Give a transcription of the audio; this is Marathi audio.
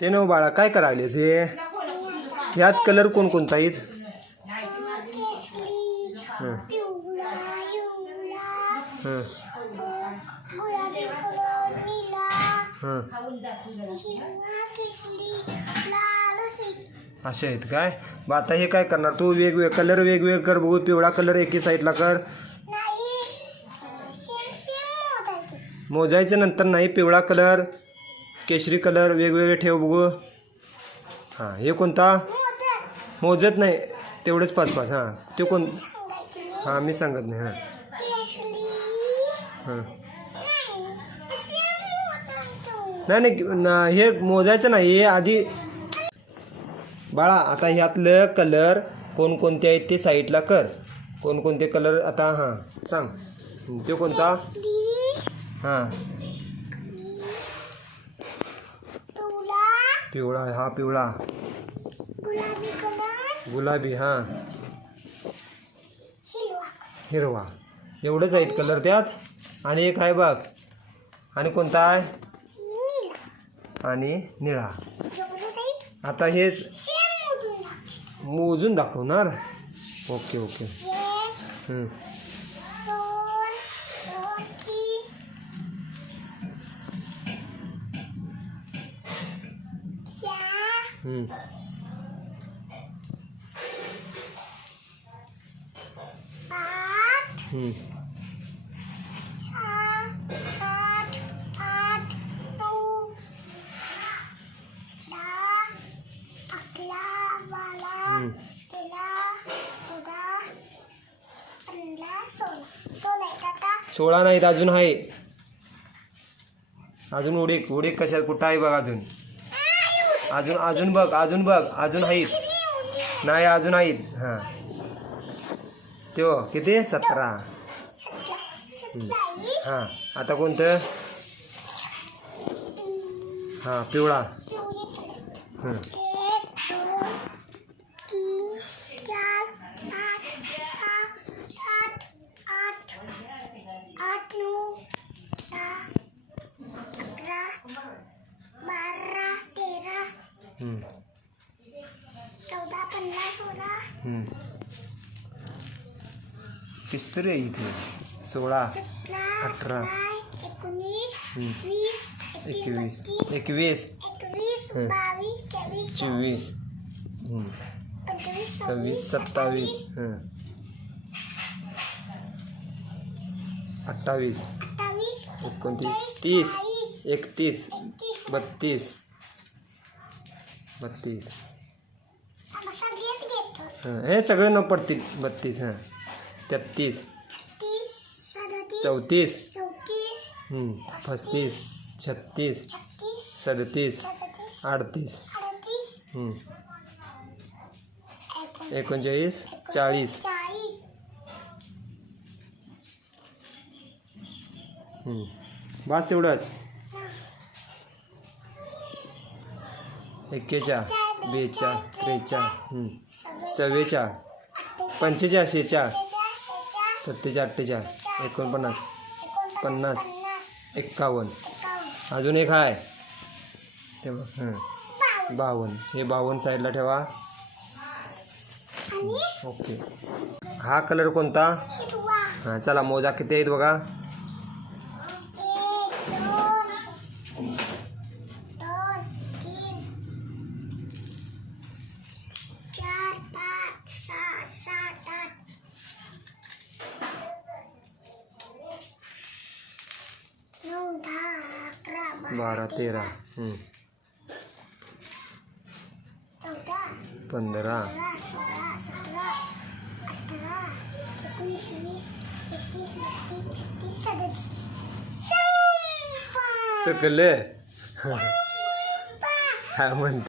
ते नव बाळा काय करायलेस हे? ह्यात कलर कोणकोणता आहेत? असे असे आहेत काय? मग आता हे काय करणार तू? वेगवेगळे कलर वेगवेगळे कर बघू. पिवळा कलर एकी साईडला कर. मोजायचं नंतर नाही पिवळा कलर केशरी कलर वेगवेगळे ठेव बघू. हां हे कोणता? मोजत नाही तेवढेच पाच पाच हां. ते कोण? हां मी सांगत नाही हां. हां. नाही नाही हे मोजायचं नाही हे आधी बाळा आता ह्यातलं कलर कोणकोणते आहेत ते साईडला कर. कोणकोणते कलर आता हां सांग. ते कोणता? हां. पिवळा. हा पिवळा. गुलाबी हां. हिरवा. एवढंच आहेत कलर त्यात. आणि एक आहे बघ. आणि कोणता आहे? आणि निळा. आता हे मोजून दाखवणार? Okay okay. सोळा नाहीत अजून आहे. अजून उडीक उडीक कशात कुठं आहे बघा अजून? अजून अजून बघ अजून बघ अजून आहेत. नाही अजून आहेत. हां. त्यो किती? सतरा. हां. आता कोणतं? हां पिवळा. हम्म। चौदह पंद्रह सोलह। हम्म। थी? सोलह अठारह। हम्म। इक्कीस इक्कीस चौबीस। छब्बीस सत्ताईस। अट्ठाईस उनतीस तीस इकतीस बत्तीस। बत्तीस हं. सगळे न पडतील बत्तीस हां तेहतीस तीस सदतीस चौतीस. पस्तीस छत्तीस सदतीस अडतीस अडतीस. एकोण- एकोणचाळीस चाळीस. बस तेवढंच एक्केचाळ बेचाळ त्रेचाळ. चव्वेचाळ पंचेचाळ शेचाळ सत्तेचाळ अठ्ठेचाळ एकोणपन्नास पन्नास. एक्कावन्न अजून एक आहे ते बघ हं. बावन्न. हे बावन्न साईडला ठेवा. ओके. हा कलर कोणता? हां चला मोजा किती आहेत बघा एक दोन दोन तीन चार पाच सहा सात आठ नऊ दहा अकरा बारा तेरा हं. चौदा पंधरा पंधरा सोळा सतरा अठरा एकोणीस वीस एकवीस बत्तीस बारा तेरा. पंधरा. चुकलं. संपा. हा